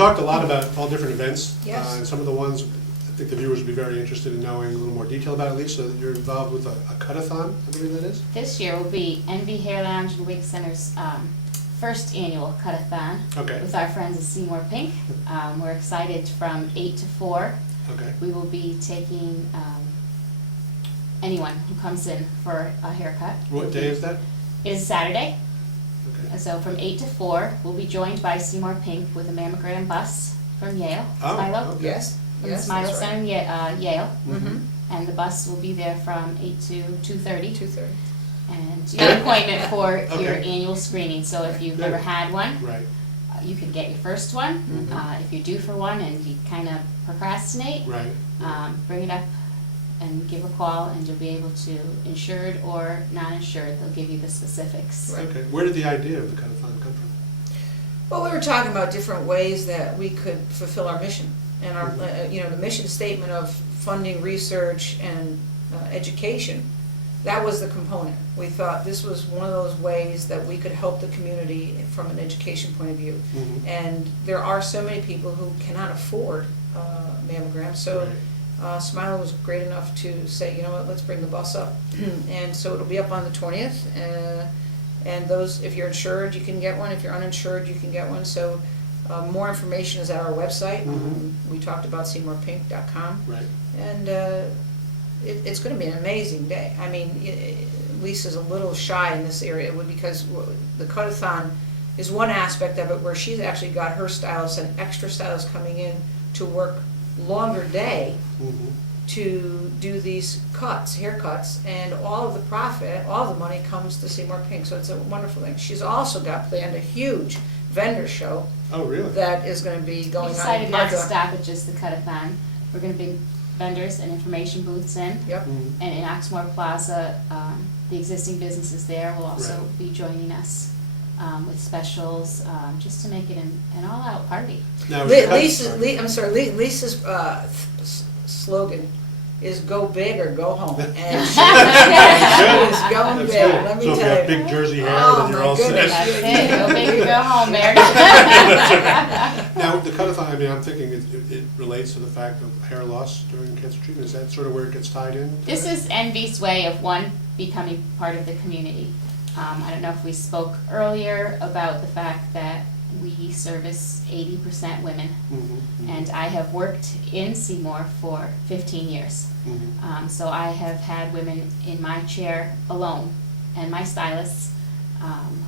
talked a lot about all different events. Yes. And some of the ones, I think the viewers would be very interested in knowing a little more detail about, at least, so that you're involved with a cut-a-thon, I believe that is? This year will be Envy Hair Lounge and Wig Center's first annual cut-a-thon Okay. with our friends at Seymour Pink. We're excited from 8 to 4. Okay. We will be taking anyone who comes in for a haircut. What day is that? It is Saturday. Okay. So from 8 to 4, we'll be joined by Seymour Pink with a mammogram bus from Yale. Oh, Smilo. okay. Yes, From yes, the Smilo that's Center in right. Yale. Mm-hmm. And the bus will be there from 8 to 2:30. 2:30. And you have an appointment for your Okay. annual screening. So if you've Good. never had one, Right. you can get your first one. Mhm. If you're due for one and you kind of procrastinate, Right. bring it up and give a call, and you'll be able to, insured or non-insured, they'll give you the specifics. Right. Okay. Where did the idea of the cut-a-thon come from? Well, we were talking about different ways that we could fulfill our mission. And our, the mission statement of funding research and education, that was the component. We thought this was one of those ways that we could help the community from an education point of view. Mhm. And there are so many people who cannot afford mammograms, so Smilo was great enough to say, you know what, let's bring the bus up. And so it'll be up on the 20th, and those, if you're insured, you can get one. If you're uninsured, you can get one. So more information is at our website. Mhm. We talked about SeymourPink.com. Right. And it's going to be an amazing day. I mean, Lisa's a little shy in this area because the cut-a-thon is one aspect of it where she's actually got her stylists and extra stylists coming in to work longer day Mm-hmm. to do these cuts, haircuts, and all of the profit, all the money comes to Seymour Pink. So it's a wonderful thing. She's also got planned a huge vendor show Oh, really? that is going to be We going on. decided in not to Park. stop at just the cut-a-thon. We're gonna bring vendors and information booths in. Yep. Mhm. And in Oxmoor Plaza, the existing businesses there will also Right. be joining us with specials, just to make it an all-out party. Now, is the cut- Lisa's slogan is "Go big or go home," and she is going That's big. good. Let me So if you tell have you. big Jersey hair, Oh, then you're my all goodness. set. That's it, go big or go home, Mary. Now, the cut-a-thon, I mean, I'm thinking it relates to the fact of hair loss during cancer treatment. Is that sort of where it gets tied in? to This that? is Envy's way of, one, becoming part of the community. I don't know if we spoke earlier about the fact that we service 80% women, Mhm, mhm, and I have worked in Seymour for 15 years. mhm. So I have had women in my chair alone, and my stylists,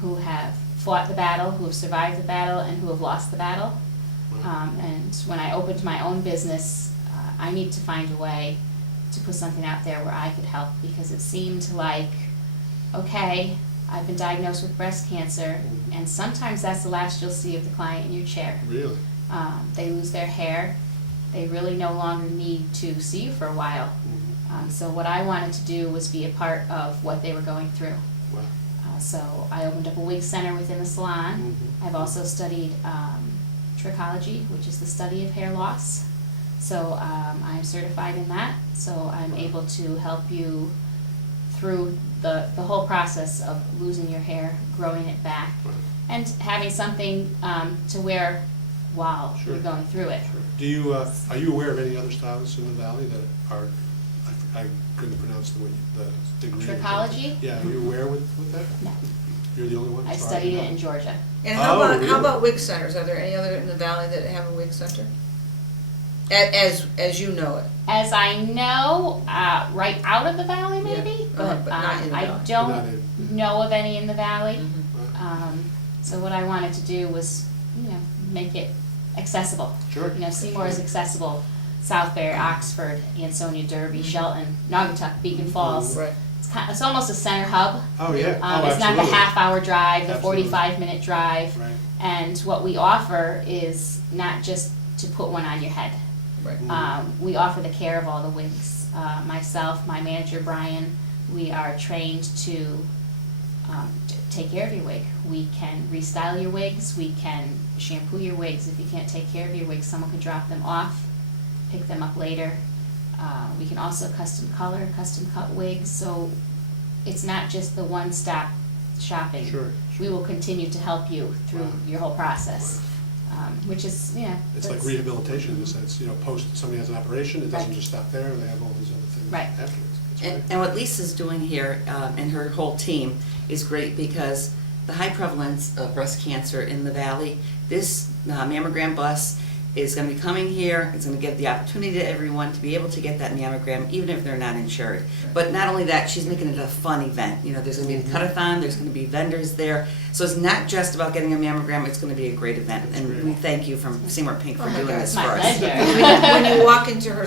who have fought the battle, who have survived the battle, and who have lost the battle. Wow. And when I opened my own business, I need to find a way to put something out there where I could help, because it seemed like, okay, I've been diagnosed with breast cancer, Mhm. and sometimes that's the last you'll see of the client in your chair. Really? They lose their hair, they really no longer need to see you for a while. Mhm. So what I wanted to do was be a part of what they were going through. Wow. So I opened up a wig center within the salon. Mhm. I've also studied trichology, which is the study of hair loss. So I'm certified in that, so I'm able to help you through the whole process of losing your hair, growing it back, Wow. and having something to wear while Sure. you're going through it. Sure. Do you, are you aware of any other stylists in the valley that are, I couldn't pronounce the degree. or something. Trichology? Yeah, are you aware with that? No. You're the only one? I Sorry, studied no. it in Georgia. And Oh, how really? about wig centers? Are there any other in the valley that have a wig center? As you know it. As I know, right out of the valley maybe, Yeah, but, but not in the I valley. Not don't in- know of any in the valley. Wow. So what I wanted to do was, make it accessible. Sure. Seymour is accessible. Southbury, Oxford, Ansonia, Derby, Shelton, Naugatuck, Beacon Falls. Right. It's almost a center hub. Oh, yeah. Oh, It's not the absolutely. half-hour drive, the Absolutely. 45-minute drive. Right. And what we offer is not just to put one on your head. Right. We offer the care of all the wigs. Myself, my manager Brian, we are trained to take care of your wig. We can restyle your wigs, we can shampoo your wigs. If you can't take care of your wigs, someone can drop them off, pick them up later. We can also custom color, custom cut wigs, so it's not just the one-stop shopping. Sure. We will continue to help you through Wow. your whole process. which is, yeah. It's like that's- rehabilitation in the sense, somebody has an operation, it doesn't Right. just stop there, they have all these other things Right. afterwards. That's And great. and what Lisa's doing here, and her whole team, is great because the high prevalence of breast cancer in the valley, this mammogram bus is gonna be coming here, it's gonna give the opportunity to everyone to be able to get that mammogram, even if they're not insured. But not only that, she's making it a fun event, there's gonna be a cut-a-thon, there's gonna be vendors there, so it's not just about getting a mammogram, it's gonna be a great event, That's and great. we thank you from Seymour Pink for Oh my doing God. this My for us. pleasure. When you walk into her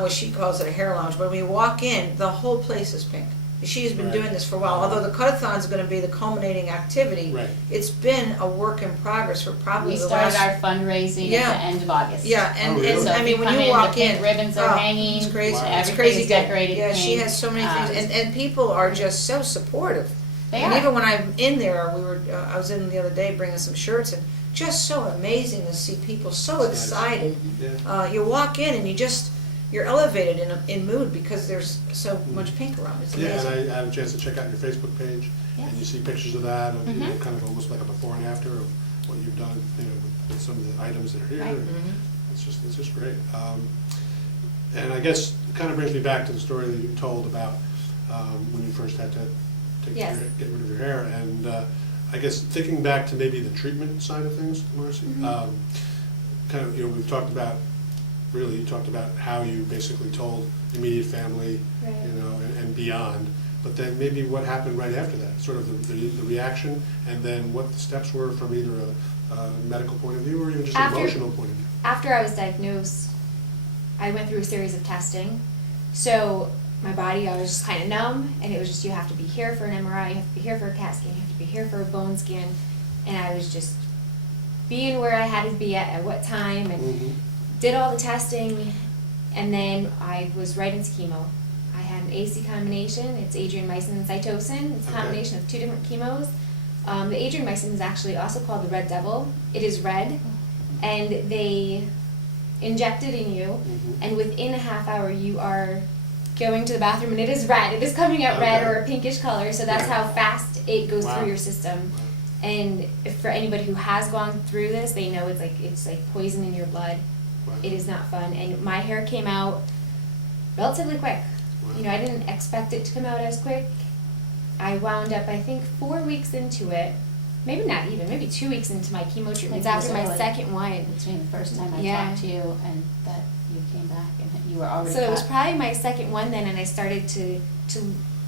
what she calls it a hair lounge, but when you walk in, the whole place is pink. She's been Right. doing this for a while, although the cut-a-thon's gonna be the culminating activity. Right. It's been a work in progress for probably We the started last. our fundraising at Yeah. the end of August. Yeah, Oh, really? and So I if mean, when come you in, walk the pink in. ribbons are hanging, It's crazy, Wow. it's everything's crazy good. decorated Yeah, she pink. has so many things, Um, and people are just so supportive. They And are. even when I'm in there, I was in the other day bringing some shirts, and just so amazing to see people so It's nice. excited. Yeah. You walk in and you're elevated in mood because there's so much pink around. It's Yeah, amazing. and I had a chance to check out your Facebook page, Yes. and you see pictures of that, of, Mhm. kind of almost like a before and after of what you've done, with some of the items that are here. Right. Mhm. It's just great. And I guess it kind of brings me back to the story that you told about when you first had to Yes. get rid of your hair, and I guess thinking back to maybe the treatment side of things, Marcy, kind of, we've talked about, really, you talked about how you basically told immediate family, Right. and beyond, but then maybe what happened right after that, sort of the reaction, and then what the steps were from either a medical point of view or even just an After- emotional point of view. After I was diagnosed, I went through a series of testing. So my body, I was just kind of numb, and it was just, you have to be here for an MRI, you have to be here for a CAT scan, you have to be here for a bone scan, and I was just being where I had to be at what time, and Mhm. did all the testing, and then I was right into chemo. I had an AC combination, it's adriamycin and cytosine, it's a Okay. combination of two different chemos. The adriamycin is actually also called the red devil. It is red, and they inject it in you, Mhm. and within a half hour you are going to the bathroom, and it is red. It is coming out red Okay. or a pinkish color, so that's Right. how fast it goes Wow. through your system. And if for anybody who has gone through this, they know it's like poison in your blood. Wow. It is not fun. And my hair came out relatively quick. Wow. I didn't expect it to come out as quick. I wound up, I think, 4 weeks into it. Maybe not even, maybe 2 weeks into my chemo treatments Maybe after my early. second one. Between the first time I Yeah. talked to you and that you came back and you were already So it was cut. probably my second one then, and I started to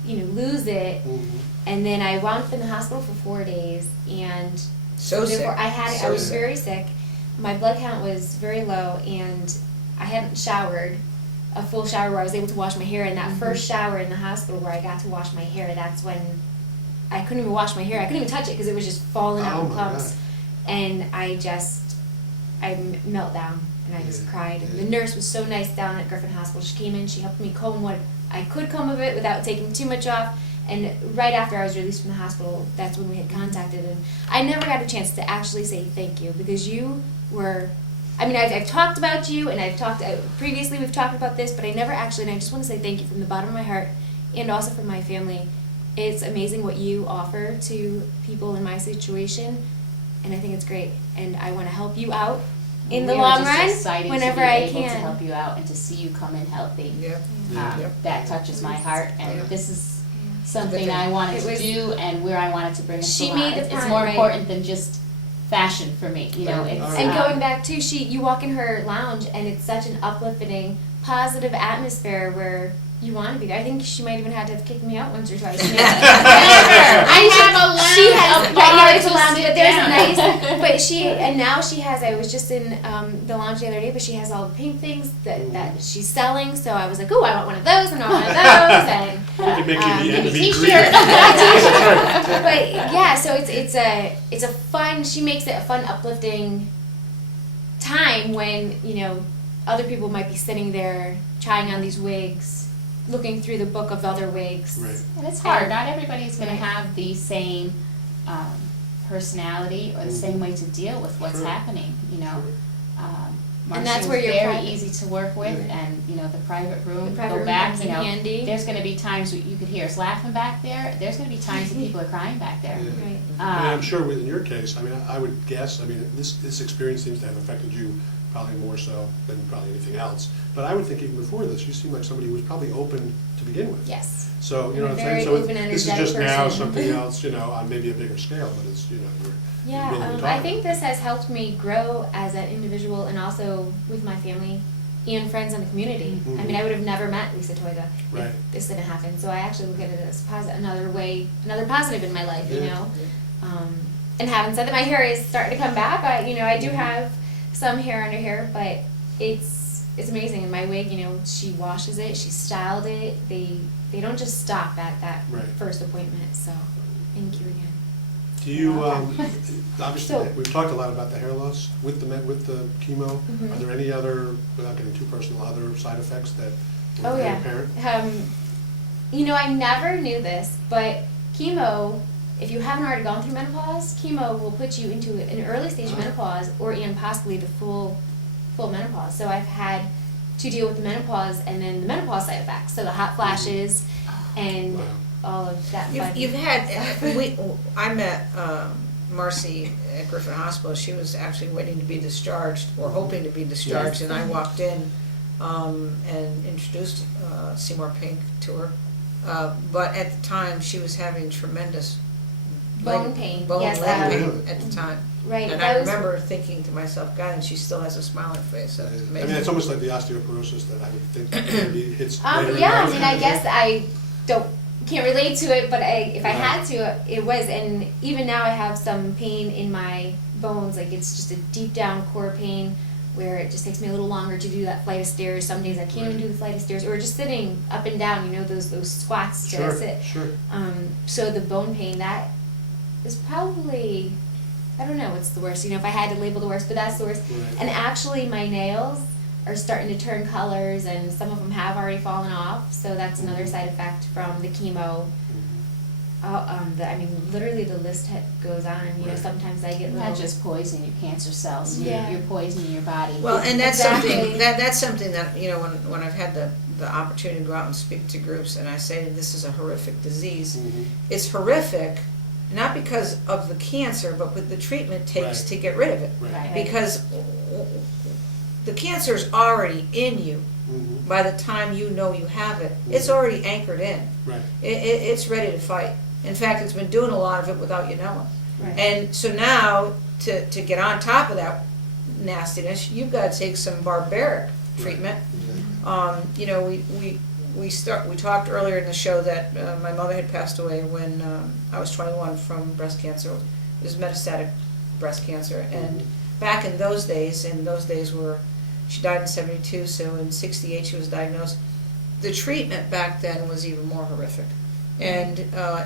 lose it. Mhm. And then I wound up in the hospital for 4 days, and So sick. therefore I So was sick. very sick. My blood count was very low, and I hadn't showered a full shower where I was able to wash my hair. And that first shower in the hospital where I got to wash my hair, that's when I couldn't even wash my hair. I couldn't even touch it because it was just falling out Oh in my clumps. God. And I melt down, and I just Yeah. cried. And Yeah. the nurse was so nice down at Griffin Hospital. She came in, she helped me comb what I could comb of it without taking too much off. And right after I was released from the hospital, that's when we had contacted. And I never got a chance to actually say thank you, because you were, I've talked about you, and I've talked, previously we've talked about this, but I never actually, and I just want to say thank you from the bottom of my heart, and also from my family. It's amazing what you offer to people in my situation, and I think it's great. And I want to help you out in the We were long just run excited whenever to be I able to can. help you out and to see you come in healthy. Yeah. Yeah. Yep. That touches my heart, and Yeah. this is Good something thing. I wanted It to was- do and where I wanted to bring a She salon. made the It's point, more right. important than just fashion for me, Yeah. it's. All And right. going back to, you walk in her lounge, and it's such an uplifting, positive atmosphere where you want to be there. I think she might even have to have kicked me out once or twice. I have a lounge, She has, a right, bar yeah, it's a to lounge, sit but there's down. nice, and now she has, I was just in the lounge the other day, but she has all the pink things that she's selling, so I was like, oh, I want one of those, and I want one of those, and. We could make you the Maybe envy t-shirt. greeter. But yeah, so it's a fun, she makes it a fun, uplifting time when, other people might be sitting there trying on these wigs, looking through the book of other wigs. Right. And it's hard, And- not everybody's gonna Right. have the same, personality or the same way to deal with what's Sure. happening, Sure. Marcy that's was where your very private- easy to work with, Yeah. and, you know, the private room, The private go room back, comes you in know, handy. there's gonna be times you could hear us laughing back there, there's gonna be times that people are crying back there. Yeah. Right. I mean, I'm Um, sure within your case, I mean, I would guess, I mean, this experience seems to have affected you probably more so than probably anything else. But I would think even before this, you seemed like somebody who was probably open to begin with. Yes. So, you know I'm what a I'm saying? very So open, this is energetic just now person. something else, you know, on maybe a bigger scale, but it's, you know, you're Yeah, willing to talk I about think it. this has helped me grow as an individual and also with my family and friends in the community. I mean, I would have never met Lisa Toiga Right. if this didn't happen. So I actually look at it as another positive in my life, you Yeah. know. And having said that, my hair is starting to come back. I do Mhm. have some hair under here, but it's amazing. And my wig, you know, she washes it, she styled it. They don't just stop at that Right. first appointment. So thank you again. Do you, welcome. obviously, So- we've talked a lot about the hair loss with the chemo. Mhm. Are there any other, without getting too personal, other side effects that Oh were very yeah. apparent? You know, I never knew this, but chemo, if you haven't already gone through menopause, chemo will put you into an early stage of Ah. menopause or even possibly the full menopause. So I've had to deal with the menopause and then the menopause side effects. So the hot flashes and Wow. all of that fun. You've had, I met Marcy at Griffin Hospital. She was actually waiting to be discharged, or hoping to be discharged, Yes. and I walked in and introduced Seymour Pink to her. But at the time, she was having tremendous Bone pain. bone Yes, leg pain really? at the time. Right, And that I was- remember thinking to myself, God, and she still has a smile on her face. That's I amazing. mean, it's almost like the osteoporosis that I would think maybe hits later in Yeah, I life. mean, I guess I can't relate to it, but if I Right. had to, it was. And even now, I have some pain in my bones. Like it's just a deep down core pain where it just takes me a little longer to do that flight of stairs. Some days I can't even Right. do the flight of stairs, or just sitting up and down. You know, those squats to Sure, sit. sure. So the bone pain, that is probably, I don't know what's the worst. You know, if I had to label the worst, but that's the worst. Right. And actually, my nails are starting to turn colors, and some of them have already fallen off. So that's another side effect from the chemo. I mean, literally the list goes on. You know, Right. sometimes I get You're little. not just poisoning your cancer cells, Yeah. you're poisoning your body. Well, and that's Exactly. something, that's something that, you know, when I've had the opportunity to go out and speak to groups, and I say this is a horrific disease, Mhm. it's horrific, not because of the cancer, but with the treatment takes Right. to get rid of it. Right. Right. Because the cancer's already in you Mhm. by the time you know you have it. It's already anchored in. Right. It's ready to fight. In fact, it's been doing a lot of it without you knowing. Right. And so now, to get on top of that nastiness, you've got to take some barbaric treatment. You know, we talked earlier in the show that my mother had passed away when I was 21 from breast cancer. It was metastatic breast cancer, and back in those days were, she died in 72, so in 68 she was diagnosed. The treatment back then was even more horrific. And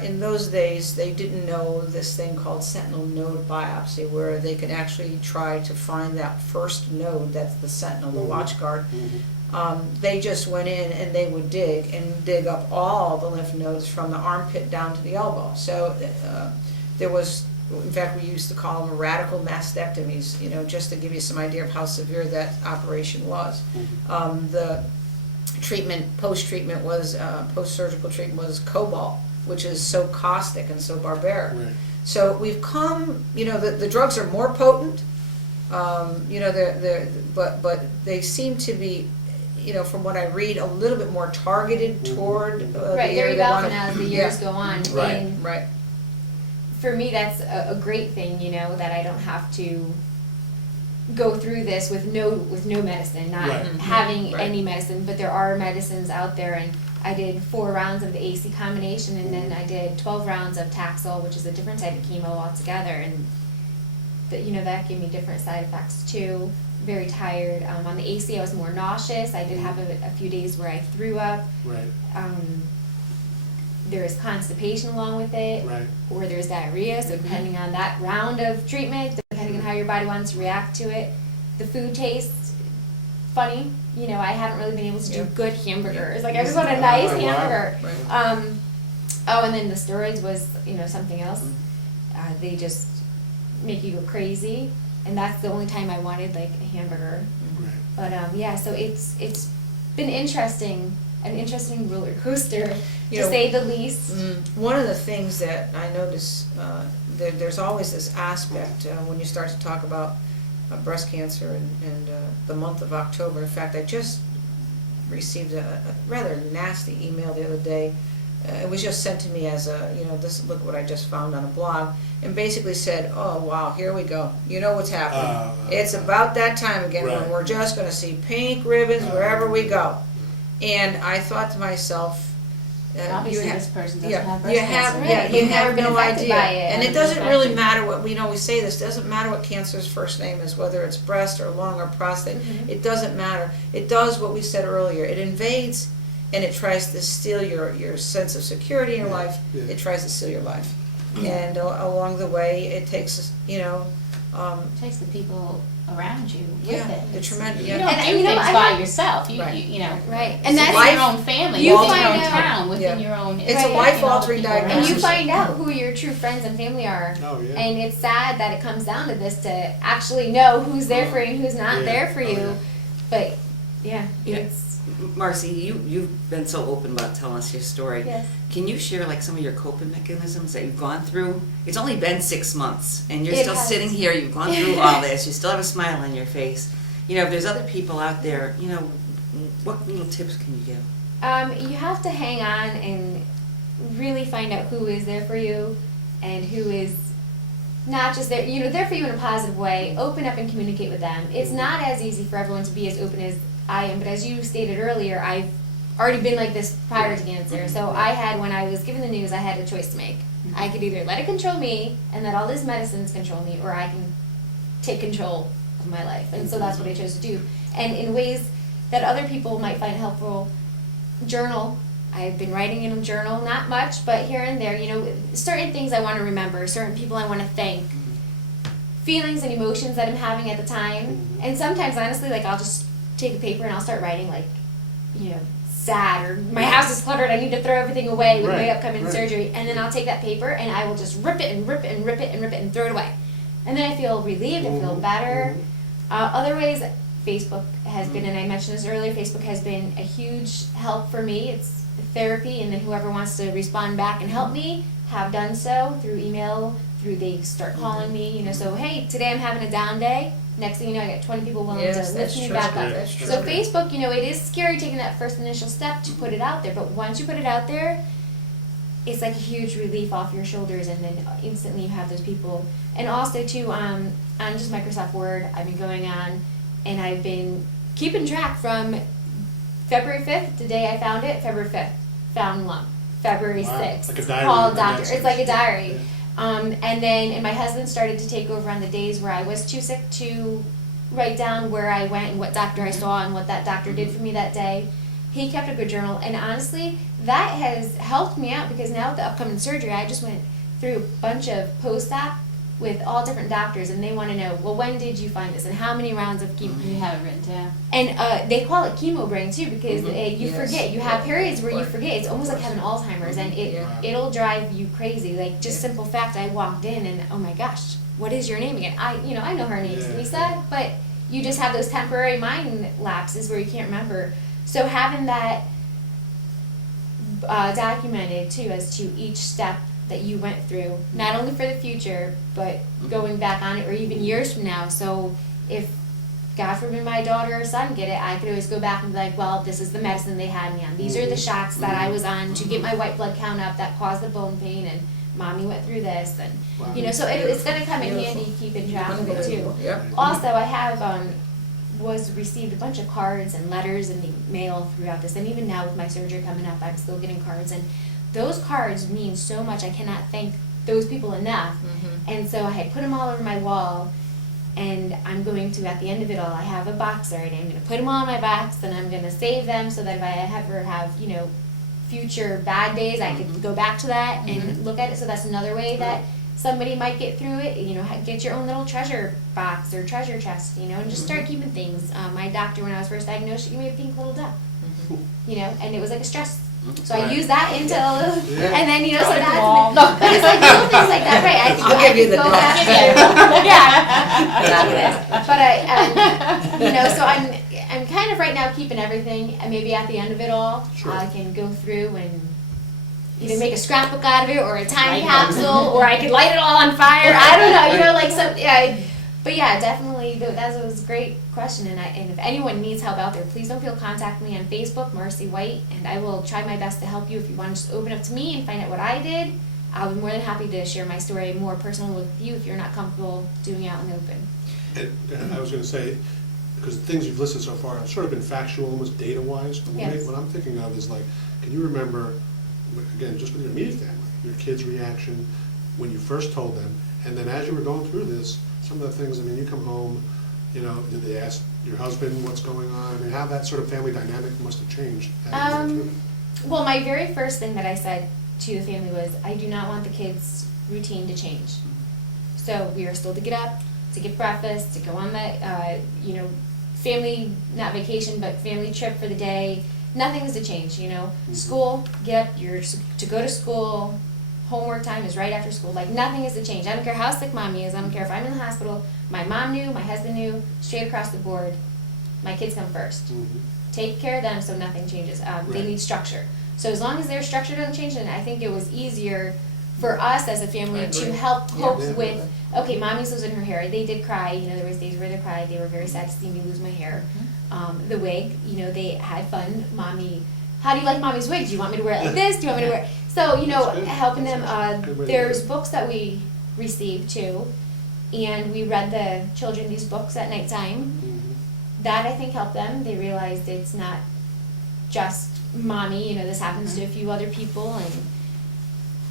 in those days, they didn't know this thing called sentinel node biopsy, where they could actually try to find that first node, that's the sentinel, the watch guard. They just went in and they would dig up all the lymph nodes from the armpit down to the elbow. So there was, in fact, we used to call them radical mastectomies, you know, just to give you some idea of how severe that operation was. The treatment, post-treatment was, post-surgical treatment was cobalt, which is so caustic and so barbaric. Right. So we've come, you know, the drugs are more potent, you know, but they seem to be, you know, from what I read, a little bit more targeted toward the Right, they're area they want evolving to. as the years go on. Right. And Right. for me, that's a great thing, you know, that I don't have to go through this with no medicine, not Right. having Right. any medicine, but there are medicines out there, and I did 4 rounds of the AC combination, and then I did 12 rounds of Taxol, which is a different type of chemo altogether, and you know, that gave me different side effects too. Very tired. On the AC, I was more nauseous. I did have a few days where I threw up. Right. There is constipation along with it, Right. or there's diarrhea. So depending on that round of treatment, depending on how your body wants to react to it, the food tastes funny. You know, I haven't really been able to do Yep. good hamburgers. Like I just want a nice Oh, wow. hamburger. Right. And then the steroids was, you know, something else. They just make you go crazy. and that's the only time I wanted like a hamburger. Right. But yeah, so it's been interesting, an interesting roller coaster, You to know, say the least. One of the things that I notice, there's always this aspect when you start to talk about breast cancer and the month of October. In fact, I just received a rather nasty email the other day. It was just sent to me as this, look what I just found on a blog, and basically said, oh wow, here we go. You know what's happening. It's about that time again when Right. we're just going to see pink ribbons wherever we go. And I thought to myself, Obviously, this person doesn't have breast you have, cancer. yeah, Right. you You've never have been no affected idea. by it. And it Never doesn't been really affected. matter what, we know we say this, doesn't matter what cancer's first name is, whether it's breast or lung or prostate, it doesn't matter. It does what we said earlier, it invades and it tries to steal your sense of security in your life, Yeah. it tries to steal your life. And along the way, it takes, Takes the people around you with yeah, it. the tremendous, You yeah. don't And do you know, things I by have- yourself. Right. You know, Right, it's and that's within life- your own family, you within your find own out- town, within Yeah. your own. It's a you know, life-altering people around And you diagnosis. find out who your true friends and family are. Oh, yeah. And it's sad that it comes down to this, to actually know who's there for you and who's not Yeah. there for Oh, you. yeah. But yeah, Yeah. it's Marcy, you've been so open about telling us your story. yes. Can you share like some of your coping mechanisms that you've gone through? It's only been 6 months, and you're It still has. sitting here. You've gone through all this. You still have a smile on your face. You know, if there's other people out there, you know, what little tips can you give? You have to hang on and really find out who is there for you and who is not just there, there for you in a positive way. Open up and communicate with them. It's not as easy for everyone to be as open as I am, but as you stated earlier, I've already been like this prior to cancer. So I had, when I was given the news, I had a choice to make. I could either let it control me and let all these medicines control me, or I can take control of my life. And so that's what I chose to do. And in ways that other people might find helpful, journal. I've been writing in a journal, not much, but here and there, certain things I want to remember, certain people I want to thank, feelings and emotions that I'm having at the time. And sometimes, honestly, like I'll just take a paper and I'll start writing, like, sad, or my house is cluttered, I need to throw everything away with my Right, upcoming right. surgery. And then I'll take that paper and I will just rip it and rip it and rip it and rip it and throw it away. And then I feel relieved, I feel better. Other ways, Facebook has been, and I mentioned this earlier, Facebook has been a huge help for me. It's therapy, and then whoever wants to respond back and help me have done so through email, through they start calling me, so hey, today I'm having a down day. Next thing you know, I got 20 people willing Yes, to that's lift me true. back up. That's true. So Facebook, it is scary taking that first initial step to put it out there, but once you put it out there, it's like a huge relief off your shoulders, and then instantly you have those people. And also too, on just Microsoft Word, I've been going on, and I've been keeping track from February 5th, the day I found it, February 5th, found lump. February Wow. 6th, Like a diary, called I doctor. guess. It's like a diary. Yeah. And my husband started to take over on the days where I was too sick to write down where I went and what doctor I saw and what that doctor did for me that day. He kept a good journal, and honestly, that has helped me out, because now with the upcoming surgery, I just went through a bunch of post-op with all different doctors, and they want to know, well, when did you find this, and how many rounds of chemo? You have it written down. And they call it chemo brain too, because you Yes. forget. You have Yeah. periods where you Of course. forget. It's almost like Of course. having Alzheimer's, and Yeah. it'll drive you crazy. Like just Yeah. simple fact, I walked in and oh my gosh, what is your name again? I know her name's Yeah. Lisa, but you just have those temporary mind lapses where you can't remember. So having that documented too, as to each step that you went through, not only for the future, but going back on it, or even years from now. So if God forbid my daughter or son get it, I could always go back and be like, well, this is the medicine they had me on. These are the shots that I was on to get my white blood count up that caused the bone pain, and mommy went through this, and Wow. so it's going to come in Beautiful. handy keeping track of it too. Unbelievable. Yep. Also, I have received a bunch of cards and letters in the mail throughout this, and even now with my surgery coming up, I'm still getting cards, and those cards mean so much. I cannot thank those people enough. And so I had put them all over my wall, and I'm going to, at the end of it all, I have a box already. I'm going to put them all in my box, and I'm going to save them so that if I ever have, future bad days, I could go back to that and look at it. So that's another way that somebody might get through it. Get your own little treasure box or treasure chest, and just start keeping things. My doctor, when I was first diagnosed, she gave me a pink little duck, and it was like a stress So I Right. use that into a little, Yeah. and then, you know, so Throw it at the that's, wall. but it's like little things like that, right? I'll give you the go dog. back to, yeah. But you know, so I'm kind of right now keeping everything, and maybe at the end of it all, Sure. I can go through and either make a scrapbook out of it, or a time Light it. capsule, or I could light it all on fire. I don't know, you know, like some, yeah. But yeah, definitely, that was a great question, and if anyone needs help out there, please don't feel contact me on Facebook, Marcy White, and I will try my best to help you. If you want to just open up to me and find out what I did, I'll be more than happy to share my story more personal with you if you're not comfortable doing it out in the open. And I was gonna say, because the things you've listed so far have sort of been factual, almost data-wise. Yes. What I'm thinking of is like, can you remember, again, just with your immediate family, your kids' reaction when you first told them, and then as you were going through this, some of the things, I mean, you come home, you know, did they ask your husband what's going on? I mean, how that sort of family dynamic must have changed as you went through it. Well, my very first thing that I said to the family was, I do not want the kids' routine to change. So we are still to get up, to get breakfast, to go on the, you know, family, not vacation, but family trip for the day. Nothing is to change, you know. Mhm. School, get up, you're to go to school. Homework time is right after school. Like, nothing is to change. I don't care how sick mommy is. I don't care if I'm in the hospital. My mom knew, my husband knew, straight across the board, my kids come first. Mhm. Take care of them so nothing changes. They Right. need structure. So as long as their structure doesn't change, then I think it was easier for us as a I family agree. to help Yeah. cope Yeah. with, okay, mommy's losing her hair. They did cry, you know, there was days where they cried. They were very sad to see me lose my hair. The wig, you know, they had fun. Mommy, how do you like mommy's wig? Do you want me to wear it like this? Do you want me to wear it? So, you know, That's good. helping them, That's a good way to there's do it. books that we received too, and we read the children these books at nighttime. Mhm. That I think helped them. They realized it's not just mommy, you know, this happens to a few other people. And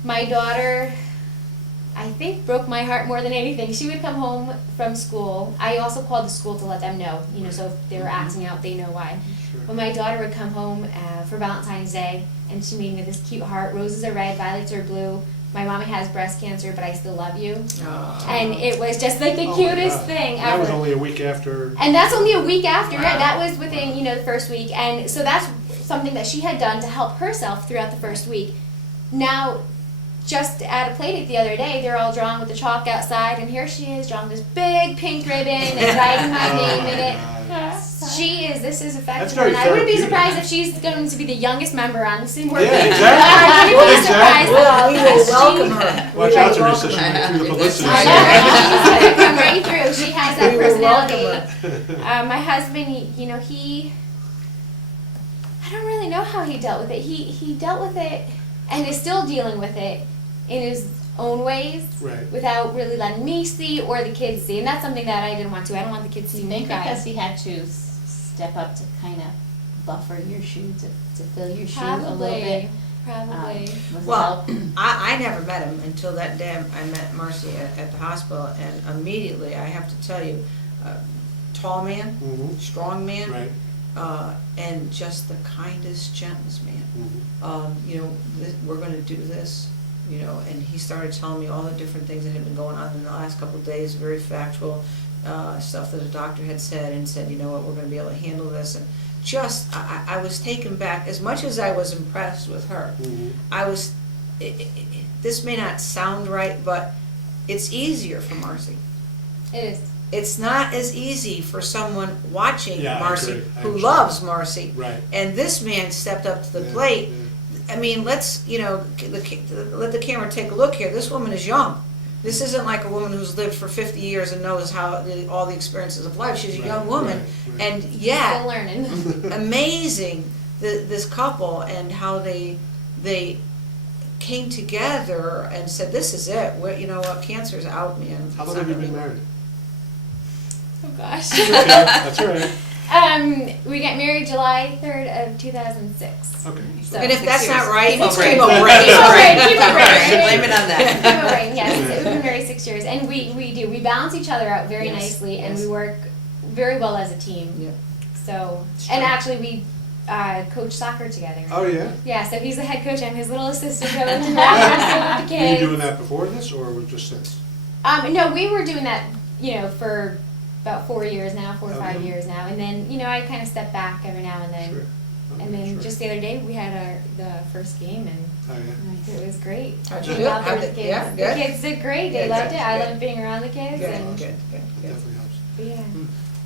my daughter, I think, broke my heart more than anything. She would come home from school. I also called the school to let them know, you know, so if they were acting out, they know why. Sure. But my daughter would come home for Valentine's Day, and she made me this cute heart. Roses are red, violets are blue. My mommy has breast cancer, but I still love you. And it was just like the Oh my cutest God. thing That was ever. only a week after. And that's only a week after, yeah, Wow. that was within, you know, the first week. And so that's something that she had done to help herself throughout the first week. Now, just at a play date the other day, they're all drawing with the chalk outside, and here she is drawing this big pink ribbon and writing my name in it. This is That's effective, very and I wouldn't be therapeutic. surprised if she's going to be the youngest member on the Seymour Yeah, team. exactly. I wouldn't be Exactly. surprised at all. We will because welcome she- her. Watch We out, will Teresa, welcome she'll her. be through the publicity. I know, she's gonna come right through. She has that We will welcome personality. her. My husband, you know, I don't really know how he dealt with it. He dealt with it and is still dealing with it in his own ways, Right. without really letting me see or the kids see. And that's something that I didn't want to. I don't want the kids Do to you see me think cry. because he had to step up to kind of buffer your shoe, to fill your shoe a little bit? Probably. Was Well, help? I never met him until that day I met Marcy at the hospital, and immediately, I have to tell you, tall man, Mhm. strong man, Right. and just the kindest, gentlest man. Mhm. You know, we're gonna do this, you know, and he started telling me all the different things that had been going on in the last couple of days, very factual, stuff that the doctor had said, and said, you know what, we're gonna be able to handle this, and just, I was taken back, as much as I was impressed with her, Mhm. I was, this may not sound right, but it's easier for Marcy. It is. It's not as easy for someone watching Yeah, I Marcy, agree. I who understand. loves Marcy. Right. And this man stepped up to the Yeah, plate. yeah. I mean, let's, you know, let the camera take a look here. This woman is young. This isn't like a woman who's lived for 50 years and knows how all the experiences of life. She's a Right, young woman, right, right. and Still yet learning. amazing this couple and how they came together and said, "This is it. You know what? Cancer's out, man." How It's long have you not been gonna- married? Oh gosh. Okay, that's all right. We got married July 3rd of 2006. Okay. So And if 6 that's years. not right, Chemo it's brain. chemo brain. Chemo brain, chemo brain. Blame it on that. Chemo brain, yes. We've been married 6 years, and we balance each other out very Yes, nicely, and yes. we work very well as a team. Yeah. So, It's and true. actually we coach soccer together. Oh, yeah? Yeah, so he's the head coach. I'm his little assistant going around with the Were kids. you doing that before this, or was it just since? No, we were doing that, you know, for about 4 years now, 4 or 5 Okay. years now, and then, you know, I kind of step back every now and then. Sure. And then Sure. just the other day, we had the first game, and Oh, yeah. it was great. How'd you do it? Out there How'd with they- the yeah, kids. good? The kids did great. They Yeah, loved good, it. I good. loved being around the kids. Good, And good, good, That good. definitely helps. yeah.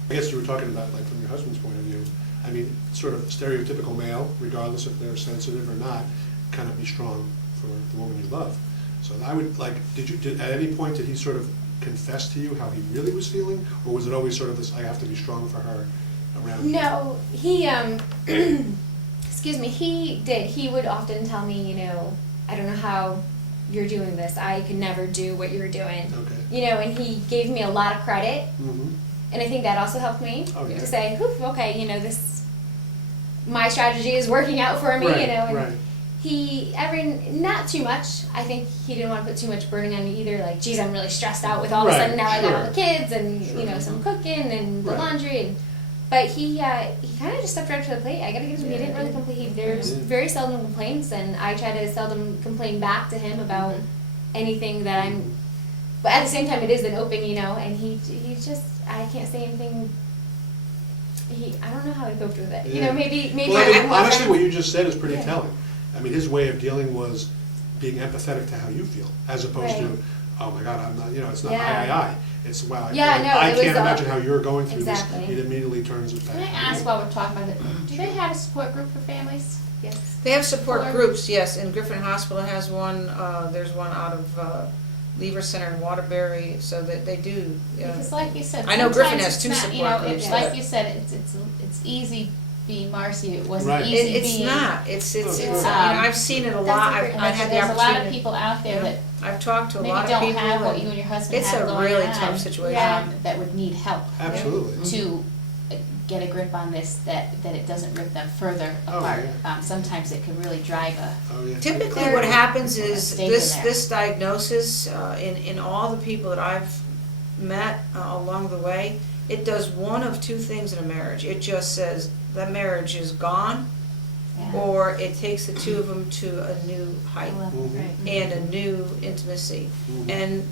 I guess you were talking about, like, from your husband's point of view, I mean, sort of stereotypical male, regardless if they're sensitive or not, kind of be strong for the woman you love. So I would, like, at any point, did he sort of confess to you how he really was feeling? Or was it always sort of this, I have to be strong for her around you? No, he excuse me, he did. He would often tell me, I don't know how you're doing this. I could never do what you're doing. Okay. And he gave me a lot of credit, Mm-hmm. and I think that also helped me Oh, yeah. to say, "Oof, okay, my strategy is working out for me, Right, and right. he not too much. I think he didn't want to put too much burden on me either. Like, geez, I'm really stressed out with all of a Right, sudden now I got all sure. the kids and Sure. some cooking and the Right. laundry but he kind of just stepped right to the plate. I gotta give him. He didn't really complain. There's Yeah. very seldom complaints, and I try to seldom complain back to him about anything that I'm. But at the same time, it is an open, and he just I can't say anything. I don't know how he coped with it. Yeah. Maybe. Well, I mean, honestly, what you just said is pretty Yeah. telling. I mean, his way of dealing was being empathetic to how you feel, as opposed to, Right. oh my God, I'm not, it's not Yeah. I. It's, wow, Yeah, no, I it was can't all- imagine how you're going through Exactly. this. It immediately turns it back. Can I ask while we're talking about it, do they have a support group for families? Yes. They have support Or- groups, yes, and Griffin Hospital has one, there's one out of Lever Center in Waterbury, so that they do. Because like you said, I know Griffin sometimes has two it's not, support groups, it's like but- you said, it's easy being Marcy, it wasn't Right. easy It's being. not, it's, Oh, you sure. know, I've seen it a lot, That's I've had the There's a lot of opportunity. people out there that I've talked to a maybe lot of don't people. have what and you and your husband It's have a going really on, tough situation. Yeah. that would need help Absolutely. to get a grip on this, that it doesn't rip them further Oh, apart. yeah. Sometimes it can really drive a, Oh, yeah. Typically, There- what happens is Stake in this there. this diagnosis in all the people that I've met along the way, it does one of two things in a marriage. It just says that marriage is gone, yeah. or it takes the two of them to a new height Mhm. Right. and a new intimacy. Mhm. And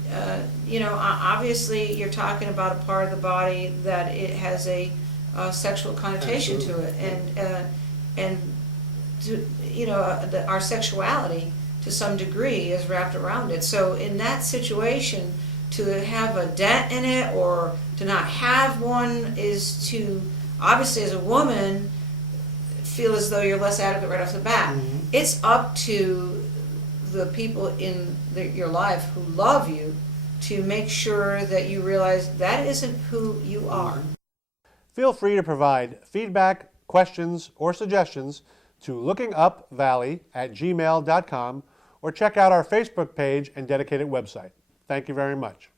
obviously, you're talking about a part of the body that it has a sexual connotation to it, and our sexuality to some degree is wrapped around it. So in that situation, to have a dent in it or to not have one is to, obviously as a woman, feel as though you're less adequate right off the bat. Mhm. It's up to the people in your life who love you to make sure that you realize that isn't who you are. Feel free to provide feedback, questions, or suggestions to lookingupvalley@gmail.com or check out our Facebook page and dedicated website. Thank you very much.